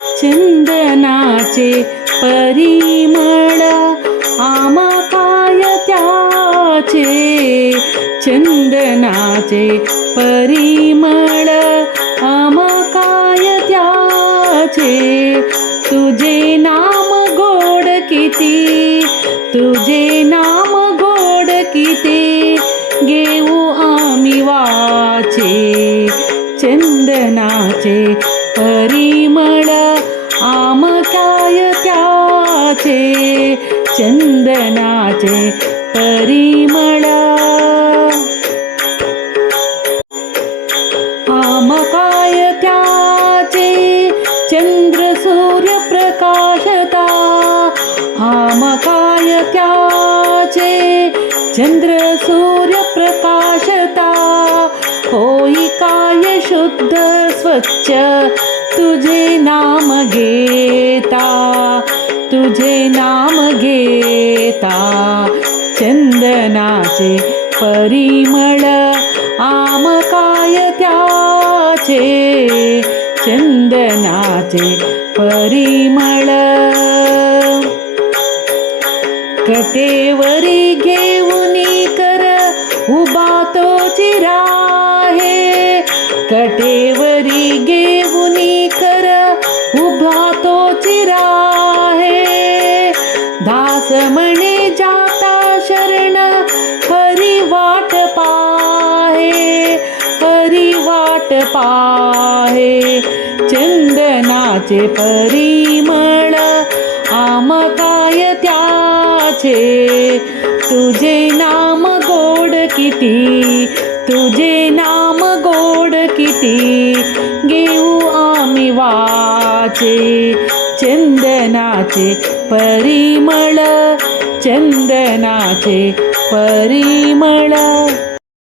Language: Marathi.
चंदनाचे परिमळ आम्हा काय त्याचे, चंदनाचे परिमळ आम्हा काय त्याचे. तुझे नाम गोड किती, तुझे नाम गोड किती, घेऊ आम्ही वाचे. चंदनाचे परिमळ आम्हा काय त्याचे, चंदनाचे परिमळ आम्हा काय त्याचे. चंद्र सूर्य प्रकाशता आम्हा काय त्याचे, चंद्र सूर्य प्रकाशता. होई काय शुद्ध स्वच्छ तुझे नाम घेता, तुझे नाम घेता. चंदनाचे परिमळ आम्हा काय त्याचे, चंदनाचे परिमळ. कटेवरी घेऊनी कर उभा तोची राहे, कटेवरी घेऊनी कर उभा तोची राहे. दास म्हणे जाता शरण हरी वाट पाहे, हरी वाट पाहे. चंदनाचे परिमळ आम्हा काय त्याचे, तुझे नाम गोड किती, तुझे नाम गोड किती, घेऊ आम्ही वाचे. चंदनाचे परिमळ, चंदनाचे परिमळ.